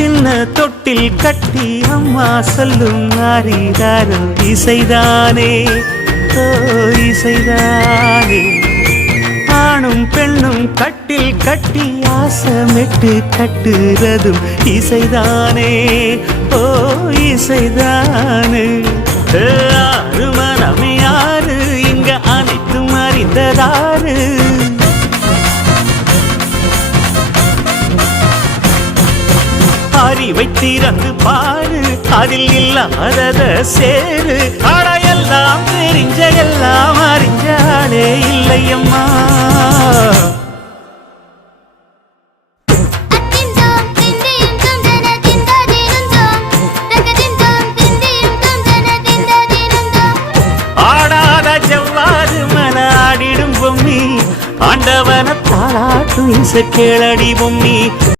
சின்ன தொட்டில் கட்டி அம்மா சொல்லும் ஆரிராரோ இசைதானே ஓ இசைதானே. ஆணும் பெண்ணும் கட்டில் கட்டி ஆசமிட்டு கட்டுறதும் இசைதானே ஓ இசைதானே. ஆறு மனம் யாரு இங்க அனைத்தும் அறிந்ததாரு. அறிவை திறந்து பாரு அதில் இல்லாதத சேரு. எல்லாம் தெரிஞ்ச எல்லாம் அறிஞ்சாலே இல்லையம்மா. ஆடாத ஜவ்வாது மன ஆடிடும் பொம்மி ஆண்டவன தாளாட்டும் இசை கேளடி பொம்மி.